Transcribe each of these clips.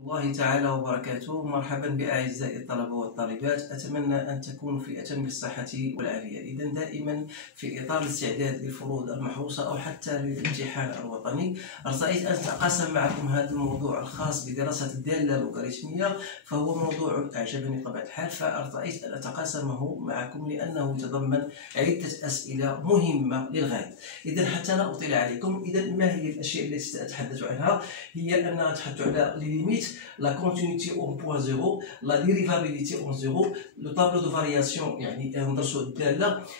الله تعالى وبركاته. مرحبا بأعزائي الطلبة والطالبات، أتمنى أن تكونوا في أتم الصحة والعافية. إذا دائما في إطار الاستعداد للفروض المحروسة أو حتى للامتحان الوطني، ارتأيت أن أتقاسم معكم هذا الموضوع الخاص بدراسة الدالة اللوغاريتمية، فهو موضوع أعجبني بطبيعة الحال، فارتأيت أن أتقاسمه معكم لأنه يتضمن عدة أسئلة مهمة للغاية. إذا حتى لا أطيل عليكم، إذا ما هي الأشياء التي سأتحدث عنها؟ هي أننا نتحدث على ليميت، la continuité en point zéro, la dérivabilité en zéro, le tableau de variation,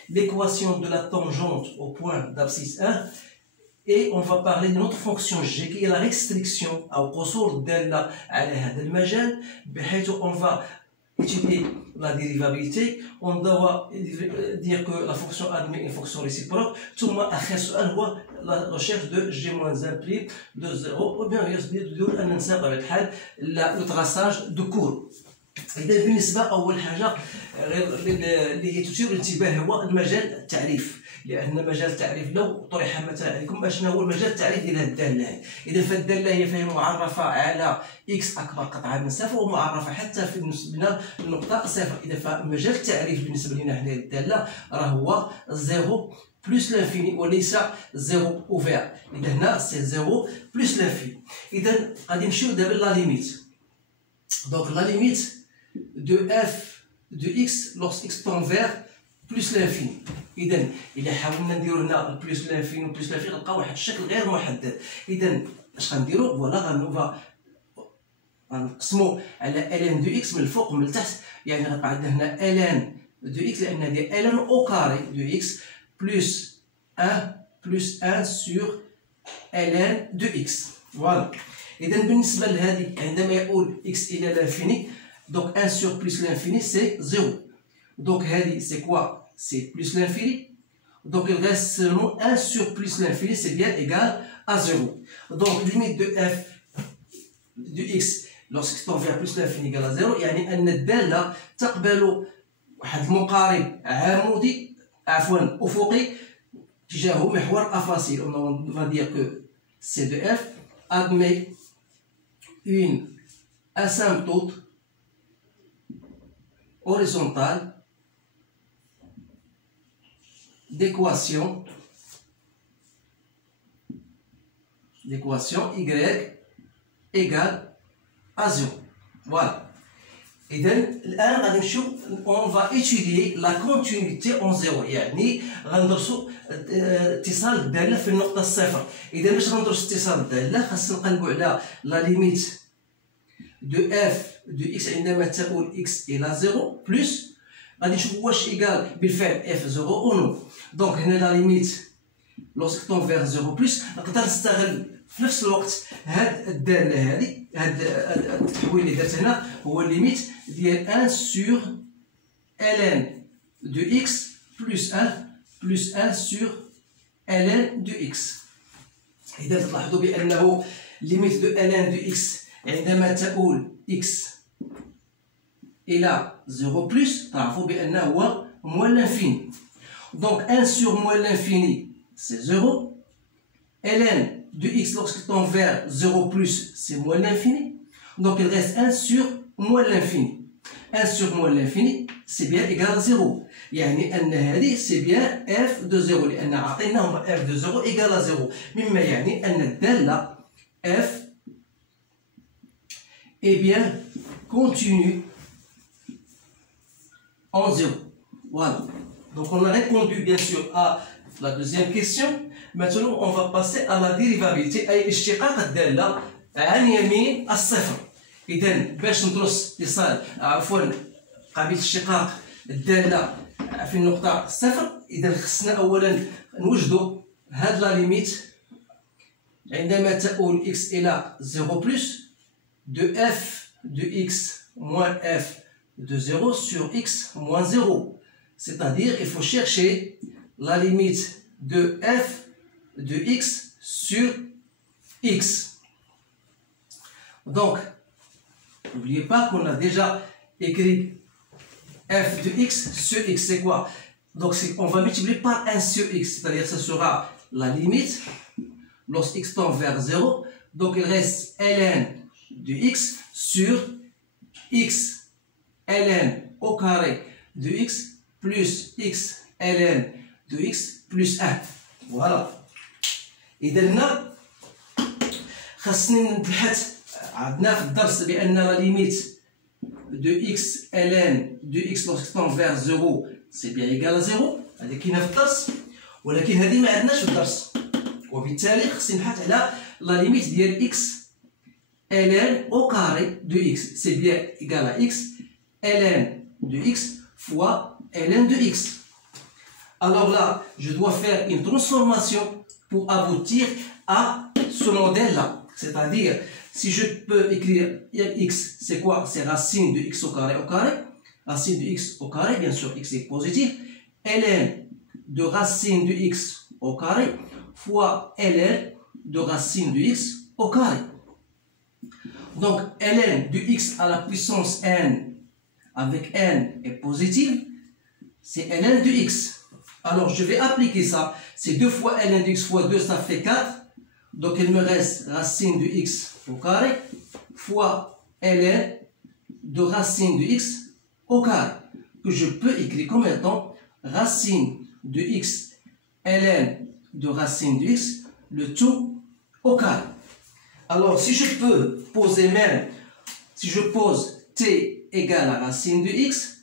l'équation de la tangente au point d'abscisse 1, et on va parler de notre fonction G qui est la restriction au قصور الدالة على هذا المجال، بحيث on va étudier la dérivabilité. On doit dire que la fonction admet une fonction réciproque. ثم آخر سؤال هو la recherche de G-1 prime de 0 ou bien بدون أن ننسى بطبيعة الحال le traçage de courbe. إذا بالنسبة أول حاجة اللي هي تثير الانتباه هو المجال التعريف، لأن مجال التعريف لو طرح مثلا عليكم شنو هو المجال التعريف ديال هذه الدالة. إذا فالدالة هي فهي معرفة على إكس أكبر قطعة مسافة، ومعرفة حتى في بالنسبة للنقطة صفر. إذا فمجال التعريف بالنسبة لنا هنا الدالة راه هو 0 plus l'infini وليس 0 ouvert. إذا هنا سي 0 plus l'infini. إذا غادي نمشيو دابا لا ليميت. دونك لا ليميت de f de x lorsque x tend vers plus l'infini. إذا إلا حاولنا نديرو هنا بلوس لانفيني وبلوس لانفيني غنلقاو واحد الشكل غير محدد. إذا اش غنديرو؟ فوالا غنقسمو على ln دو x من الفوق ومن التحت، يعني غتبقى عندنا هنا ln دو x لأن هادي ln au carré دو x بلوس 1 بلوس 1 سور ln دو x. فوالا. إذا بالنسبة لهادي عندما يؤول x إلى لانفيني، donc 1 sur plus l'infini c'est 0. Donc c'est quoi? C'est plus l'infini. Donc il reste seulement 1 sur plus l'infini, c'est bien égal à 0. Donc limite de f de x lorsque tend vers plus l'infini égale à 0، يعني أن الدالة تقبل واحد المقارب عمودي أفقي تجاه محور أفاصيل. On va dire que C de f admet une asymptote horizontale d'équation y égale à 0. Voilà. Et donc, on va étudier la continuité en 0. يعني غندرسو اتصال الدالة في النقطة الصفر. إذا باش غندرسو اتصال الدالة خاصنا نقلبو على لا ليميت de f de x عندما تؤول x إلى 0 بلس غادي نشوفو واش إيكال بالفعل f 0 أو نو. دونك هنا لا ليميت لوسك طون فيغ 0 بلس نقدر نستغل في نفس الوقت هاد الدالة هادي، هاد التحويل اللي درت هنا هو الليميت ديال 1 سور ln دو x بلس 1 سور ln دو x. إذا تلاحظوا بأنه ليميت دو ln دو x عندما تؤول x إلى 0 بلس تعرفوا بأنه هو موان لانفيني. Donc 1 sur moins l'infini c'est 0. ln de x lorsqu'il tend vers 0 plus c'est moins l'infini. Donc il reste 1 sur moins l'infini. 1 sur moins l'infini c'est bien égal à 0. يعني أن هذه c'est bien f de 0 لأن عطيناهم f de 0 égal à 0، مما يعني أن الدالة f est bien continue en 0. Voilà. Donc on a répondu bien sûr à la deuxième question. Maintenant on va passer à la dérivabilité أي اشتقاق الدالة عن يمين الصفر. إذا باش ندرس اتصال قابلية اشتقاق الدالة في النقطة صفر، إذا خصنا أولا نوجدو هاد لا ليميت عندما تؤول x إلى 0 بلس de f de x moins f de 0 sur x moins 0. C'est-à-dire il faut chercher la limite de f de x sur x. Donc, n'oubliez pas qu'on a déjà écrit f de x sur x, c'est quoi? Donc, on va multiplier par 1 sur x, c'est-à-dire que ce sera la limite lorsque x tend vers 0. Donc, il reste ln de x sur x ln au carré de x plus x ln de x plus 1. Voilà. إذا هنا خاصني نبحث عندنا في الدرس بأن لا ليميت de x ln de x lorsque tend vers 0 c'est bien égal à 0. هذه كاينه في الدرس ولكن هذه ما عندناش في الدرس وبالتالي خصني نبحث على لا ليميت ديال x ln au carré de x c'est bien égal à x ln de x fois ln de x. Alors là, je dois faire une transformation pour aboutir à ce modèle-là. C'est-à-dire, si je peux écrire x, c'est quoi? C'est racine de x au carré. Racine de x au carré, bien sûr, x est positif. ln de racine de x au carré fois ln de racine de x au carré. Donc, ln de x à la puissance n avec n est positive, c'est ln de x. Alors, je vais appliquer ça. C'est 2 fois ln de x fois 2, ça fait 4. Donc, il me reste racine de x au carré fois ln de racine de x au carré. Que je peux écrire comme étant racine de x ln de racine de x, le tout au carré. Alors, si je peux poser même, si je pose t égale à racine de x,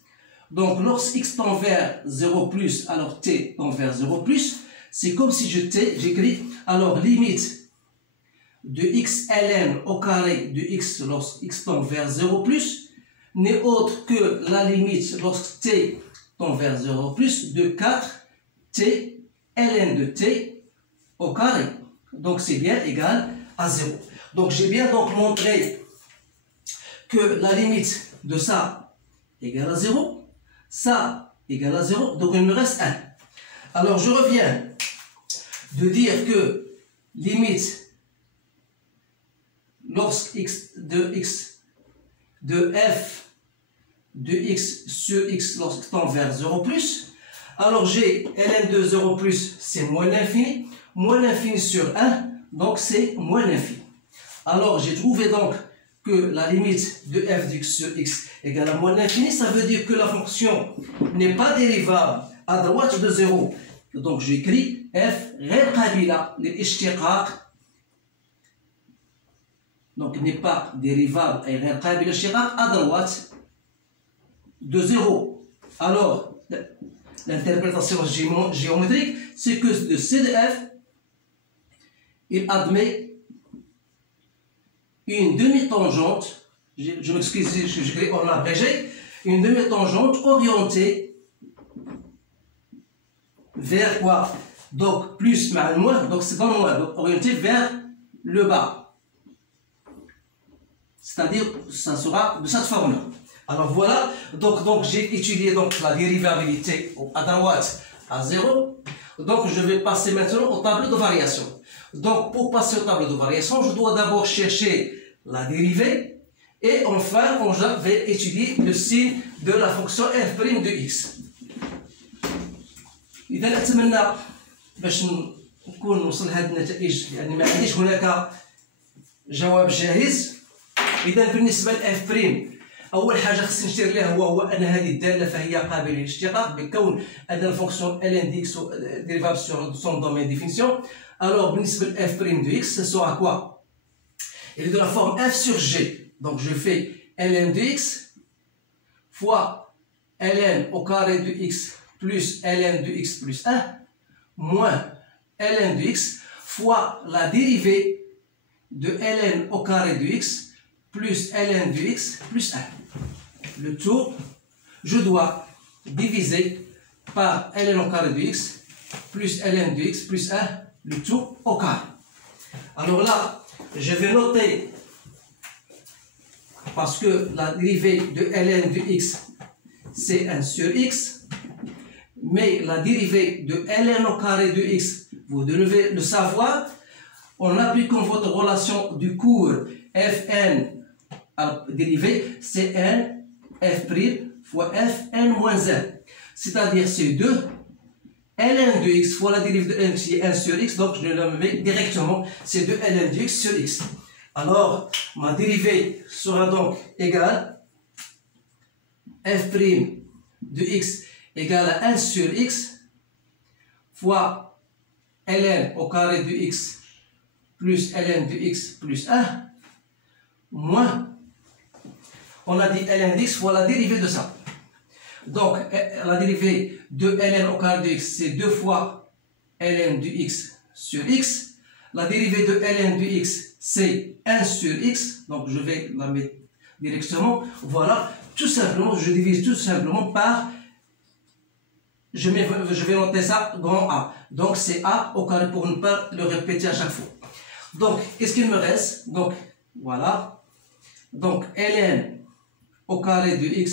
donc lorsque x tend vers 0 plus, alors t tend vers 0 plus, c'est comme si j'écris, alors limite de x ln au carré de x lorsque x tend vers 0 plus, n'est autre que la limite lorsque t tend vers 0 plus de 4 t ln de t au carré. Donc c'est bien égal à 0. Donc j'ai bien donc montré que la limite de ça égale à 0, ça égale à 0, donc il me reste 1. Alors je reviens de dire que limite lorsque x de f de x sur x lorsque tend vers 0 plus, alors j'ai ln de 0 plus, c'est moins l'infini sur 1, donc c'est moins l'infini. Alors j'ai trouvé donc que la limite de f de x sur x égale à moins l'infini, ça veut dire que la fonction n'est pas dérivable à droite de 0. Donc j'écris f غير قابلة للاشتقاق. Donc il n'est pas dérivable et غير قابل للاشتقاق à droite de 0. Alors l'interprétation géométrique, c'est que de c de f, il admet une demi-tangente, je m'excuse si j'écris en abrégé, une demi-tangente orientée vers quoi? Donc plus mal moins, donc c'est dans le moins, donc orientée vers le bas. C'est-à-dire, ça sera de cette forme-là. Alors voilà, donc j'ai étudié donc la dérivabilité à droite à 0. Donc je vais passer maintenant au tableau de variation. Donc pour passer au tableau de variation, je dois d'abord chercher la dérivée et enfin on va étudier le signe de la fonction f' de x. إذا أتمنى باش نكون نوصل لهذه النتائج لأن ما عنديش هناك جواب جاهز. إذا بالنسبة ل f' أول حاجة خصني نشير لها هو أن هذه الدالة فهي قابلة للاشتقاق بكون أن الفونكسيون ln de x dérivable sur son domaine de définition. Alors بالنسبة ل f' de x, ce sera quoi? Il est de la forme f sur g. Donc je fais ln de x fois ln au carré de x plus ln de x plus 1 moins ln de x fois la dérivée de ln au carré de x plus ln de x plus 1. Le tout, je dois diviser par ln au carré de x plus ln de x plus 1, le tout au carré. Alors là, je vais noter, parce que la dérivée de ln de x, c'est 1 sur x, mais la dérivée de ln au carré de x, vous devez le savoir, en appliquant votre relation du cours fn à dérivée, c'est n f' fois fn moins 1. C'est-à-dire c'est 2 ln de x fois la dérivée de n qui est 1 sur x, donc je le mets directement, c'est 2 ln de x sur x. Alors, ma dérivée sera donc égale f' de x égale à 1 sur x fois ln au carré de x plus ln de x plus 1 moins, on a dit ln de x fois la dérivée de ça. Donc, la dérivée de ln au carré de x, c'est 2 fois ln de x sur x. La dérivée de ln de x, c'est 1 sur x. Donc, je vais la mettre directement. Voilà. Tout simplement, je divise tout simplement par... Je vais noter ça grand A. Donc, c'est A au carré pour ne pas le répéter à chaque fois. Donc, qu'est-ce qu'il me reste? Donc, voilà. Donc, ln au carré de x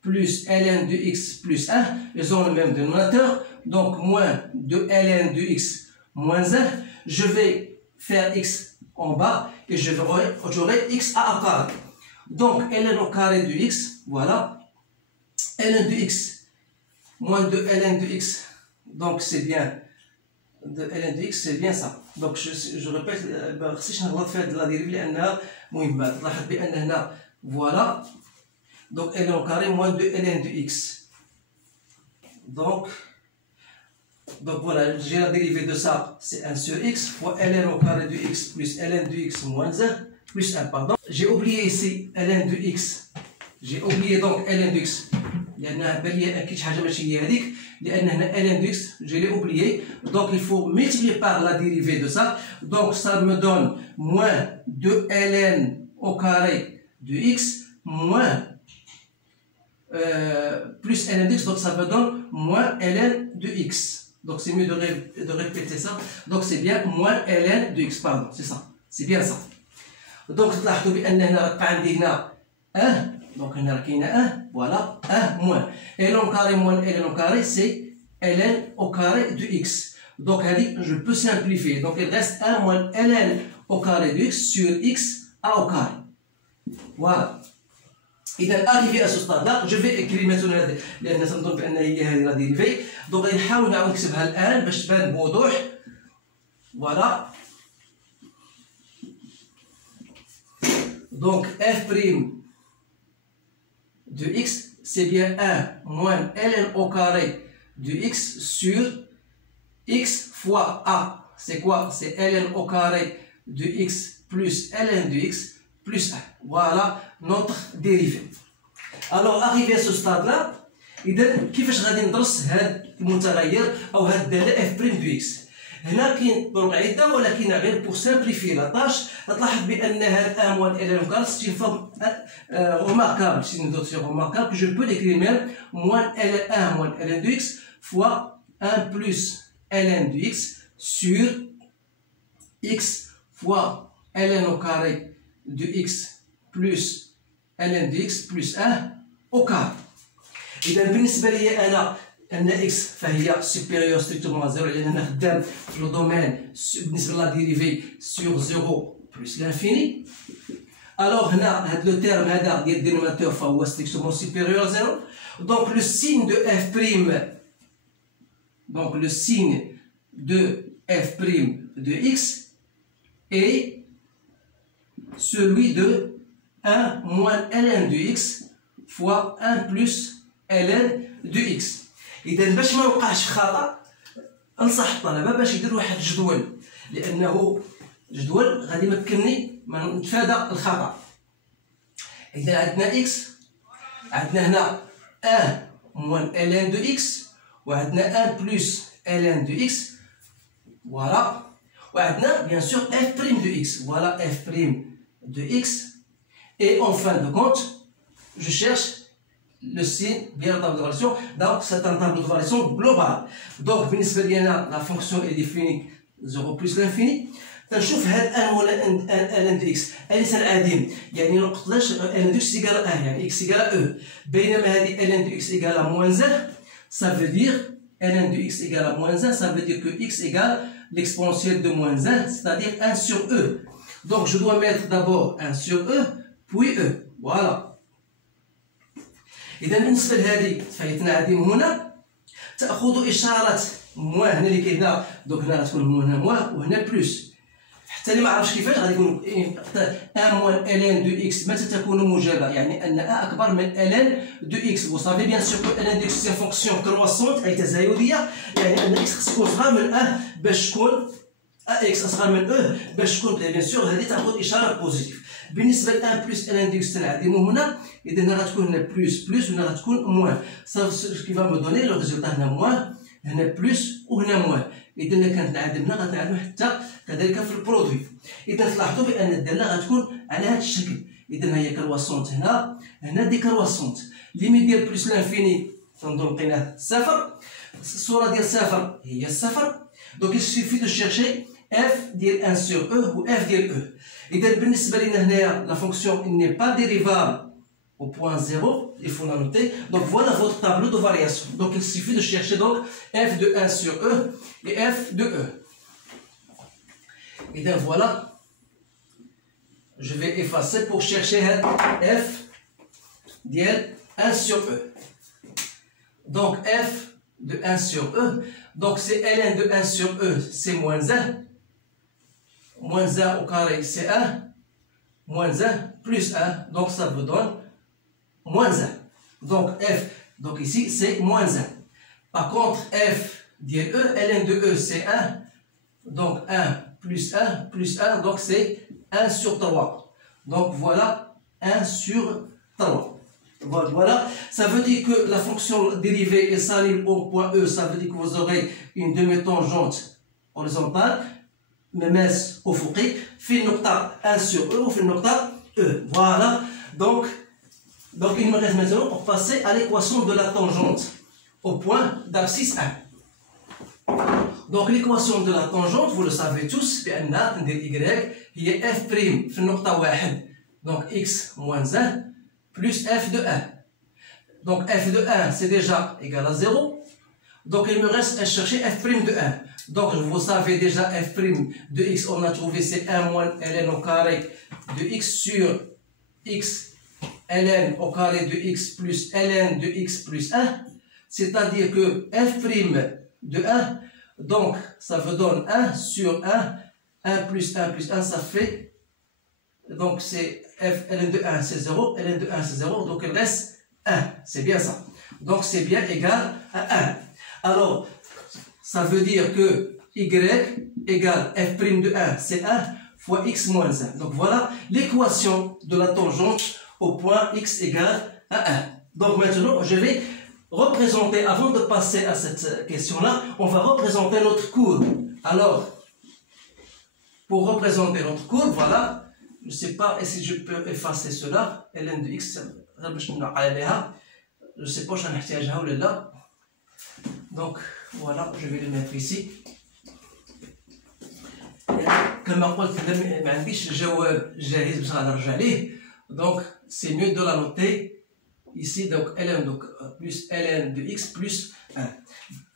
plus ln de x plus 1, ils ont le même dénominateur, donc moins de ln de x moins 1, je vais faire x en bas et j'aurai x à carré. Donc ln au carré de x, voilà, ln de x moins de ln de x, donc c'est bien, de ln de x c'est bien ça. Donc je répète, si je نغلط في la dérivée لأنها مهمة، تلاحظ بأن هنا voilà. Donc ln au carré moins de ln de x. Donc voilà, j'ai la dérivée de ça, c'est 1 sur x fois ln au carré de x plus ln de x moins 1 plus 1, pardon. J'ai oublié ici ln de x. J'ai oublié donc ln de x. لأنها بالية أكيد حاجة ماشي هي هذيك، لأن هنا ln de x, je l'ai oublié. Donc il faut multiplier par la dérivée de ça. Donc ça me donne moins de ln au carré de x moins plus ln de x, donc ça me donne moins ln de x. Donc c'est mieux de répéter ça. Donc c'est bien moins ln de x, pardon, c'est ça. C'est bien ça. Donc تلاحظوا بأن هنا بقى عندي هنا 1. Donc هنا كاينه 1, voilà, 1 moins. ln au carré moins ln au carré, c'est ln au carré de x. Donc je peux simplifier. Donc il reste 1 moins ln au carré de x sur x a au carré. Voilà. إذا arrivé à ce stade-là, je vais écrire maintenant لأن سنظن بأن هي هذه la dérivée. Donc غادي نحاول نعاود نكتبها الآن باش تبان بوضوح. Voilà. Donc f' de x, c'est bien 1 moins ln au carré de x sur x fois a. C'est quoi? C'est ln au carré de x plus ln de x plus 1. Voilà notre dérivée. Alors arrivé à ce stade là, إذا كيفاش غادي ندرس هذا المتغير أو هذا الدالة f' de x؟ هنا كاين طرق عدة، ولكن غير بور سامبليفي لا طاش تلاحظ بأن هذا 1 moins ln au carré c'est une forme remarquable, c'est une notation remarquable que je peux l'écrire même moins 1 moins ln de x fois 1 plus ln de x sur x fois ln au carré de x plus ln de x plus 1 au carré. إذا بالنسبة لي أنا أن x فهي supérieure strictement à 0 لأننا خدام في لو دومين بالنسبة لا ديريفي sur 0 plus l'infini. Alors هنا هاد لو تيرم هذا ديال الدينوميناتور فهو strictement supérieur à 0. Donc le signe de f', donc le signe de f' de x est celui de 1 moins ln de x fois 1 plus ln de x. إذا باش ما نوقعش في خطأ أنصح الطلبة باش يديروا واحد الجدول، لأنه جدول غادي يمكنني ما نتفادى الخطأ. إذا عندنا إكس، عندنا هنا 1 moins ln de x وعندنا 1 plus ln de x، voilà، وعندنا bien sûr f' de x، voilà f' de x. Et en fin de compte, je cherche le signe bien la table de variation. Donc c'est un tableau de variation global. Donc بالنسبة لنا la fonction est définie 0 plus l'infini. تنشوف هاد ان ولا ان دي اكس الانسان عديم، يعني ما نقدرش ان دي اكس ايكال يعني اكس ايكال او، بينما هذه ان دي اكس ايكال موان 1 ça veut dire ln de x égale à moins 1, ça veut dire que x égale l'exponentielle de moins 1, c'est-à-dire 1 sur e. Donc je dois mettre d'abord 1 sur e, puis e. Voilà. إذا بالنسبة لهذه فيتنعدم هنا تأخذ إشارة موان هنا اللي كاين هنا، دوك هنا غتكون هنا موان وهنا بلوس، ثاني ما عرفتش كيفاش غادي يكون ان موان الان دو اكس متى تكون موجبه، يعني ان ا اكبر من الان دو اكس. vous savez bien sûr que الان دو اكس سي فونكسيون كرواسونت اي تزايديه، يعني ان اكس خص تكون صغار من ا باش تكون ا اكس اصغر من او باش تكون بيان سور هذه تاخذ اشاره بوزيتيف. بالنسبه ل 1 بلس الان دو اكس تنعدمو هنا، اذا هنا غتكون هنا بلس بلس وهنا غتكون موان، صافي كيفا مو دوني لو ريزولتا هنا موان هنا بلس وهنا موان. اذا الا كانت نعدم هنا غتنعدم حتى كذلك في البرودوي. اذا تلاحظوا بان الداله غتكون على هذا الشكل، اذا هي كرواسونت هنا هنا دي كرواسونت. ليميت ديال بلس لانفيني تنظن لقيناه صفر، الصوره ديال صفر هي الصفر. دونك يسوفي دو شيرشي اف ديال 1 سور او و اف ديال او. اذا بالنسبه لنا هنايا لا فونكسيون ني با ديريفابل au point 0, il faut la noter. Donc voilà votre tableau de variation. Donc il suffit de chercher donc f de 1 sur e et f de e. Et bien voilà, je vais effacer pour chercher f d'IL 1 sur e. Donc f de 1 sur e, donc c'est ln de 1 sur e, c'est moins 1. Moins 1 au carré, c'est 1. Moins 1 plus 1, donc ça vous donne moins 1. Donc f, donc ici c'est moins 1. Par contre f d'IL e, ln de e c'est 1. Donc 1 plus 1, donc c'est 1 sur 3. Donc voilà 1 sur 3. Voilà, ça veut dire que la fonction dérivée est salée au point E, ça veut dire que vous aurez une demi-tangente horizontale, مماس أفقي في النقطة 1 sur E وفي النقطة E. Voilà, donc il me reste maintenant pour passer à l'équation de la tangente au point d'abscisse 1. Donc l'équation de la tangente, vous le savez tous, بأن ندير y هي f' في النقطة 1. Donc x moins 1 plus f de 1. Donc f de 1 c'est déjà égal à 0. Donc il me reste à chercher f' de 1. Donc vous savez déjà f' de x, on a trouvé c'est 1 moins ln au carré de x sur x ln au carré de x plus ln de x plus 1. C'est-à-dire que f' de 1, donc ça vous donne 1 sur 1, 1 plus 1 plus 1, ça fait, donc c'est f ln de 1 c'est 0, ln de 1 c'est 0, donc il reste 1, c'est bien ça. Donc c'est bien égal à 1. Alors, ça veut dire que y égale f' de 1, c'est 1 fois x moins 1. Donc voilà l'équation de la tangente au point x égale à 1. Donc maintenant, je vais représenter, avant de passer à cette question-là, on va représenter notre courbe. Alors, pour représenter notre courbe, voilà, je ne sais pas si je peux effacer cela, ln de x, je ne sais pas si je vais là. Donc, voilà, je vais le mettre ici. كما قلت ما عنديش الجواب جاهز باش غنرجع ليه. Donc, c'est mieux de la noter ici. Donc, ln donc plus ln de x plus 1.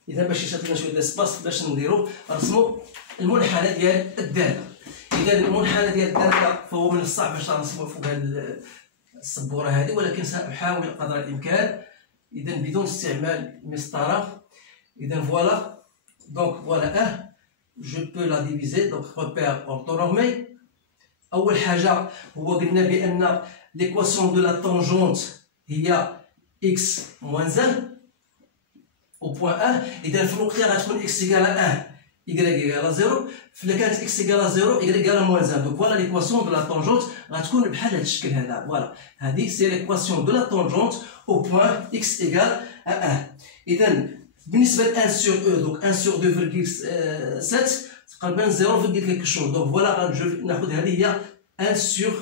إذا باش يشاتنا شوية الاسباس باش نديرو نرسمو المنحنى ديال الدالة. إذا المنحنى ديال الدالة فهو من الصعب باش نرسمو فوق هاد السبورة هذه، ولكن سأحاول قدر الإمكان. إذا بدون استعمال مسطرة. إذا فوالا. Donc voilà 1. Je peux la diviser. Donc repère orthonormé. أول حاجة هو قلنا بأن l'équation de la tangente هي x moins 1 au point 1. إذا في الوقت اللي غتكون x égale à 1 y égale à 0. فإلا كانت x égale à 0 y égale à moins 1. Donc voilà l'équation de la tangente غتكون بحال هذا الشكل هذا. Voilà. هذه c'est l'équation de la tangente au point x égale à 1. إذا بالنسبة ل 1 sur e, donc 1 sur 2,7 تقريبا 0, quelque chose. Donc voilà, ناخذ هذه هي 1 sur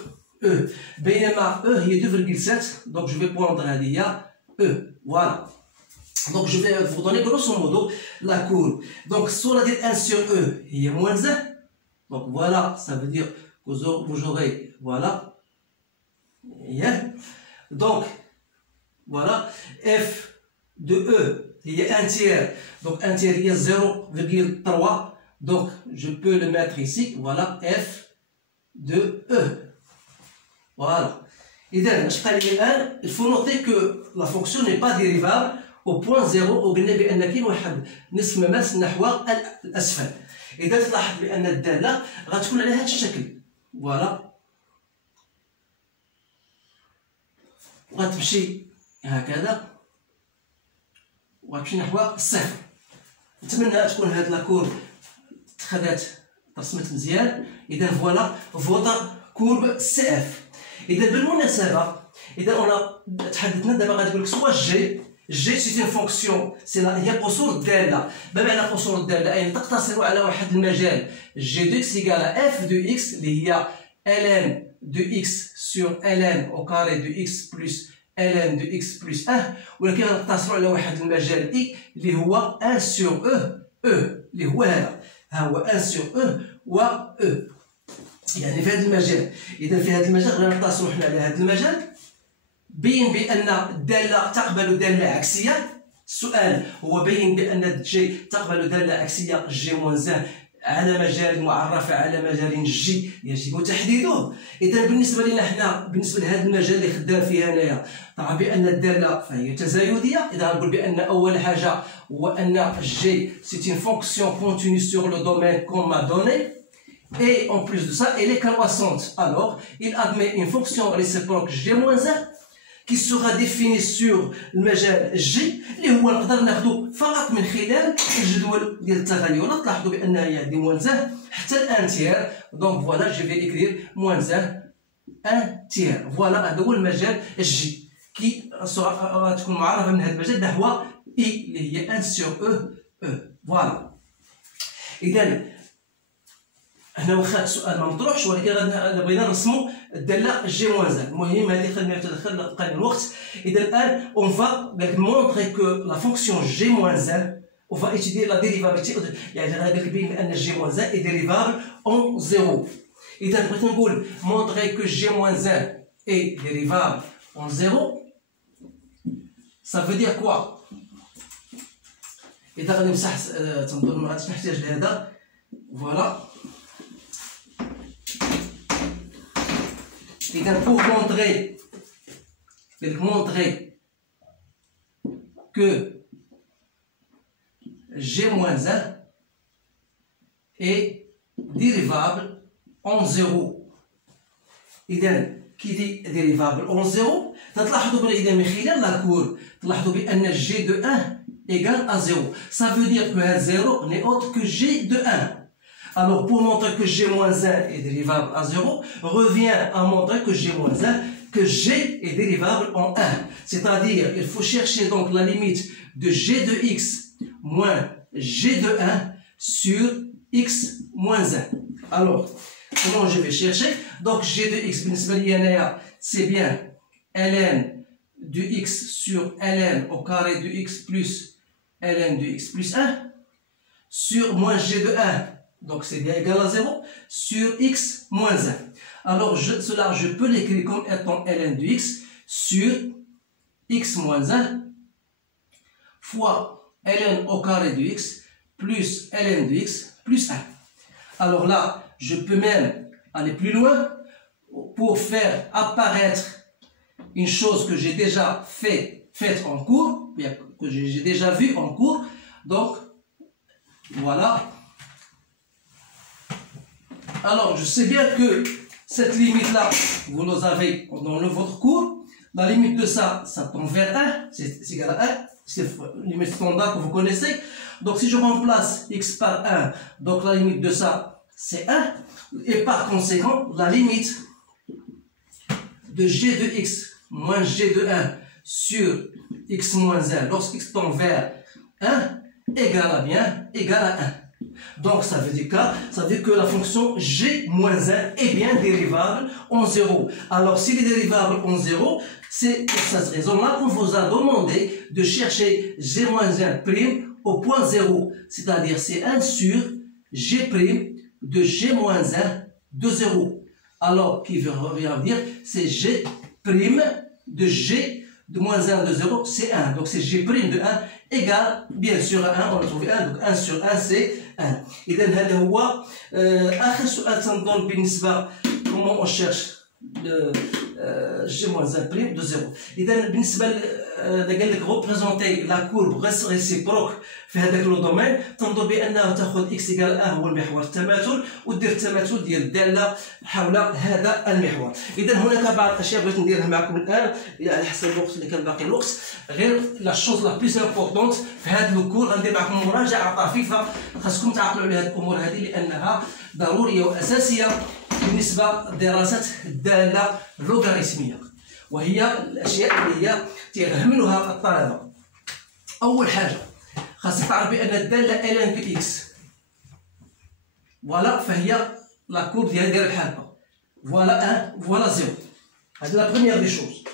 e. بينما e هي 2,7, donc je vais prendre هذه هي e. Voilà. Donc je vais vous donner grosso modo la courbe. Donc الصورة ديال 1 sur e هي moins 1. Donc voilà, ça veut dire que vous aurez, voilà. Donc voilà, f de e il y a 1 tiers, donc 1 tiers il y a 0,3, donc je peux le mettre ici, voilà, f de e. Voilà. إذا اش بقى لي الآن؟ il faut noter que la fonction n'est pas dérivable au point 0. وقلنا بأن كاين واحد نصف مماس نحو الأسفل. اذا تلاحظ بان الداله غتكون على هذا الشكل فوالا وغتمشي هكذا وغتمشي نحو الصفر. نتمنى تكون هاد لاكورب تخدات رسمت مزيان. اذا فوالا فوتر كورب سي اف. اذا بالمناسبه اذا انا تحدثنا دابا غادي نقول لك سوا جي سي اون فونكسيون هي قصور الداله. ما معنى قصور الداله؟ اي تقتصر على واحد المجال جي دو اكس ايكال اف دو اكس اللي هي ln دو اكس سور ln او كاري دو اكس بلس ln دو اكس بلس 1 ولكن غنقتصروا على واحد المجال اي اللي هو 1 سور او اللي هو هذا ها هو 1 سور او و او يعني في هذا المجال. اذا في هذا المجال غنقتصروا حنا على هذا المجال. بين بان الداله تقبل داله عكسيه. السؤال هو بين بان جي تقبل داله عكسيه جي موان على مجال معرف على مجال جي يجب تحديده. اذا بالنسبه لنا حنا بالنسبه لهذا المجال اللي خدام فيه انايا طبعا بان الداله فهي تزايديه. اذا غنقول بان اول حاجه هو ان جي سي اون فونكسيون كونتينيو سور لو دومين كون ما دوني et en plus de ça elle est croissante. Alors il admet une fonction réciproque g-1 qui sera définie sur المجال G اللي هو نقدر ناخذو فقط من خلال الجدول ديال التغيرات. لاحظوا بانها هي دي موان زه حتى الان تيير. دونك فوالا جو في اكرير موان زه ان تيير. فوالا هذا هو المجال جي كي غتكون معرفه من هذا المجال نحو اي اللي هي 1 سور او فوالا. اذا هنا واخا السؤال ما مطروحش ولكن بغينا نرسموا الداله جي موان زان. المهم هذه خلينا نتدخل قليل الوقت. اذا الان اون فا مونطري كو لا فونكسيون جي موان زان اون فا ايتيدي لا ديريفابيلتي يعني غادي نبين بان جي موان زان اي ديريفابل اون زيرو. اذا بغيت نقول مونطري كو جي موان زان اي ديريفابل اون زيرو سا فو دير كوا. اذا غادي نمسح تنظن ما غاديش نحتاج لهذا فوالا. Pour montrer que G-1 est dérivable en 0. إذا كي دي dérivable en 0 تلاحظوا بأن إذا من خلال لا كور تلاحظوا بأن G de 1 égale à 0. Ça veut dire que 0 n'est autre que G de 1. Alors, pour montrer que G-1 est dérivable à 0, revient à montrer que G-1, que G est dérivable en 1. C'est-à-dire, il faut chercher donc la limite de G de x moins G de 1 sur x moins 1. Alors, comment je vais chercher? Donc, G de x, c'est bien ln de x sur ln au carré de x plus ln de x plus 1 sur moins G de 1. Donc c'est bien égal à 0 sur x moins 1. Alors cela je peux l'écrire comme étant ln de x sur x moins 1 fois ln au carré de x plus ln de x plus 1. Alors là, je peux même aller plus loin pour faire apparaître une chose que j'ai déjà faite en cours, que j'ai déjà vu en cours. Donc voilà. Alors, je sais bien que cette limite-là, vous l'avez dans votre cours. La limite de ça, ça tend vers 1, c'est égal à 1. C'est la limite standard que vous connaissez. Donc, si je remplace x par 1, donc la limite de ça, c'est 1. Et par conséquent, la limite de g de x moins g de 1 sur x moins 1, lorsque x tend vers 1, égale à bien, égale à 1. Donc ça veut dire que la fonction g-1 est bien dérivable en 0. Alors s'il est dérivable en 0, c'est pour cette raison-là qu'on vous a demandé de chercher g-1' au point 0. C'est-à-dire c'est 1 sur g' de g-1 de 0. Alors qui revient dire c'est g' de g de moins 1 de 0, c'est 1. Donc c'est g' de 1 égale bien sûr à 1, on a trouvé 1, donc 1 sur 1 c'est 1. إذا هذا هو آخر سؤال تنظن بالنسبة comment on cherche جي موان ان بريم دو زيرو. اذا بالنسبه قال لك ريبريزونتي لا كورب ريسيبروك في هذاك لو دومين، تنظر بانه تاخذ اكس ايكال ا هو المحور التماثل، ودير التماثل ديال الداله حول هذا المحور. اذا هناك بعض الاشياء بغيت نديرها معكم الان على حسب الوقت اللي كان باقي الوقت. غير لا شوز لا بليس امبورطونت في هذا لو كور غندير معكم مراجعه طفيفه، خاصكم تعقلوا على هذه الامور هذه لانها ضروريه واساسيه بالنسبه لدراسه الداله اللوغاريتميه، وهي الاشياء اللي هي تيهملها الطلبه. اول حاجه خاصك تعرف بان الداله ln دو اكس فوالا فهي لا كورب ديال بحال هكا، فوالا 1 فوالا 0. هذه لا بروميير دي شوز.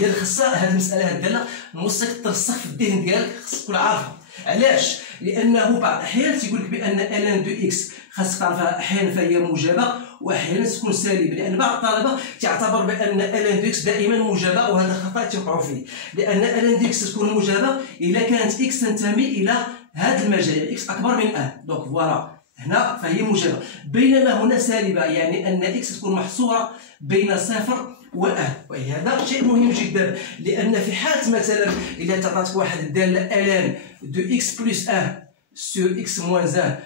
اذا خاصها هذه المساله هذه الداله نوصلك ترسخ في الذهن ديالك، خاصك تكون عارفها. علاش؟ لانه بعض الاحيان تيقول لك بان ln دو اكس خاصك تعرفها، احيانا فهي موجبه واحيانا تكون سالبه، لان بعض الطلبه تعتبر بان ln دو اكس دائما موجبه، وهذا خطا توقعوا فيه. لان ln دو اكس تكون موجبه اذا كانت اكس تنتمي الى هذا المجال، يعني اكس اكبر من ا، دونك فوالا هنا فهي موجبه. بينما هنا سالبه، يعني ان اكس تكون محصوره بين صفر و ا، وهذا شيء مهم جدا. لان في حاله مثلا اذا تعطاتك واحد الداله ln دو اكس بلس ا sur x moins 1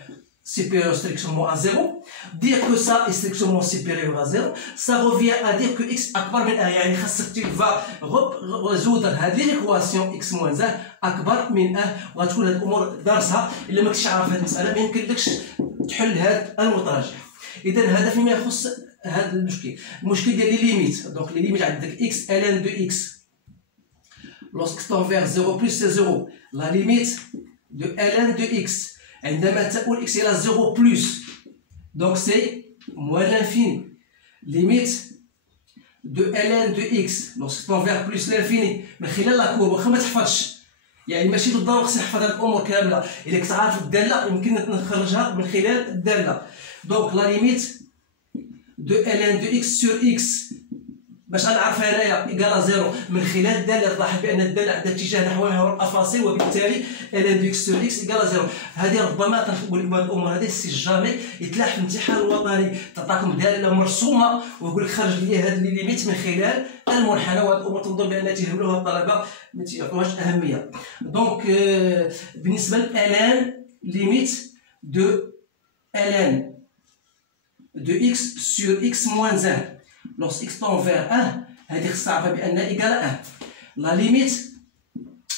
supérieur strictement à 0, dire que ça est strictement supérieur à 0, ça revient à dire que x أكبر من a. يعني خاصك tu vas résoudre هذه l'équation x moins 1 أكبر من a، وغتكون هذه الأمور دارسها. إلا ما كنتش عارف هذه المسألة ما يمكنلكش تحل هذا المتراجع. إذا هذا فيما يخص هذا المشكل. المشكل ديال لي ليميت، دونك لي ليميت عندك x ln de x lorsque tend vers 0 plus c'est 0، la limite de ln de x عندما تقول x إلى 0 plus donc c'est moins l'infini. Limite de ln de x lorsque tend vers plus l'infini من خلال لا كورب. واخا ما تحفظش، يعني ماشي بالضروره خصك تحفظ هاد الامور كامله، الا كنت عارف الداله يمكن نخرجها من خلال الداله. دونك لا ليميت دو ln de x sur x باش غنعرفها انايا ايكالا 0 من خلال الداله. تلاحظ بان الداله عندها اتجاه نحو محور الافاصيل، وبالتالي ln de x sur x ايكالا 0. هذه ربما كنقول لكم هذه الامور هذه سي جامي يتلاح في الامتحان الوطني، تعطاكم داله مرسومه ويقول لك خرج لي هذه لي ليميت من خلال المنحنى، وهذه الامور تنظر بان تيهملوها الطلبه ما تيعطوهاش اهميه. دونك بالنسبه ل ln ليميت دو ln de x sur x moins 1 lorsque x tend vers 1، هذه خصك تعرفها بان ايكال 1. لا ليميت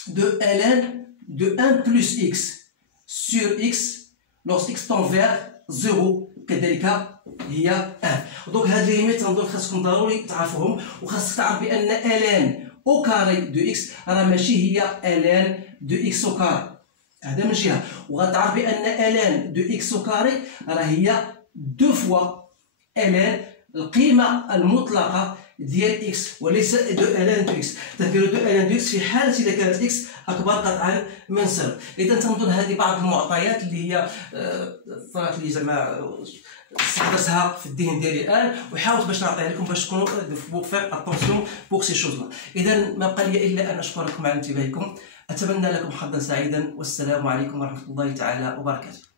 دو ln de 1 plus x sur x lorsque x tend vers 0 كذلك هي 1. دونك هاد لي ليميت تنظن خاصكم ضروري تعرفوهم، وخاصك تعرف بان ln او كاري دو x راه ماشي هي ln دو x او كاري، هذا من جهه. وغتعرف بان ln دو x او كاري راه هي 2 فوا ln القيمه المطلقه ديال اكس وليس دو ln دو اكس. تديروا دو ln دو اكس في حاله اذا كانت اكس اكبر قطعا من صفر. اذا تنظن هذه بعض المعطيات اللي هي صارت لي زعما استحضرتها في الذهن ديالي الان، وحاولت باش نعطيها لكم باش تكونوا بوغ فير اتونسيون بوغ سي شوز لا. اذا ما بقى لي الا ان اشكركم على انتباهكم، اتمنى لكم حظا سعيدا، والسلام عليكم ورحمه الله تعالى وبركاته.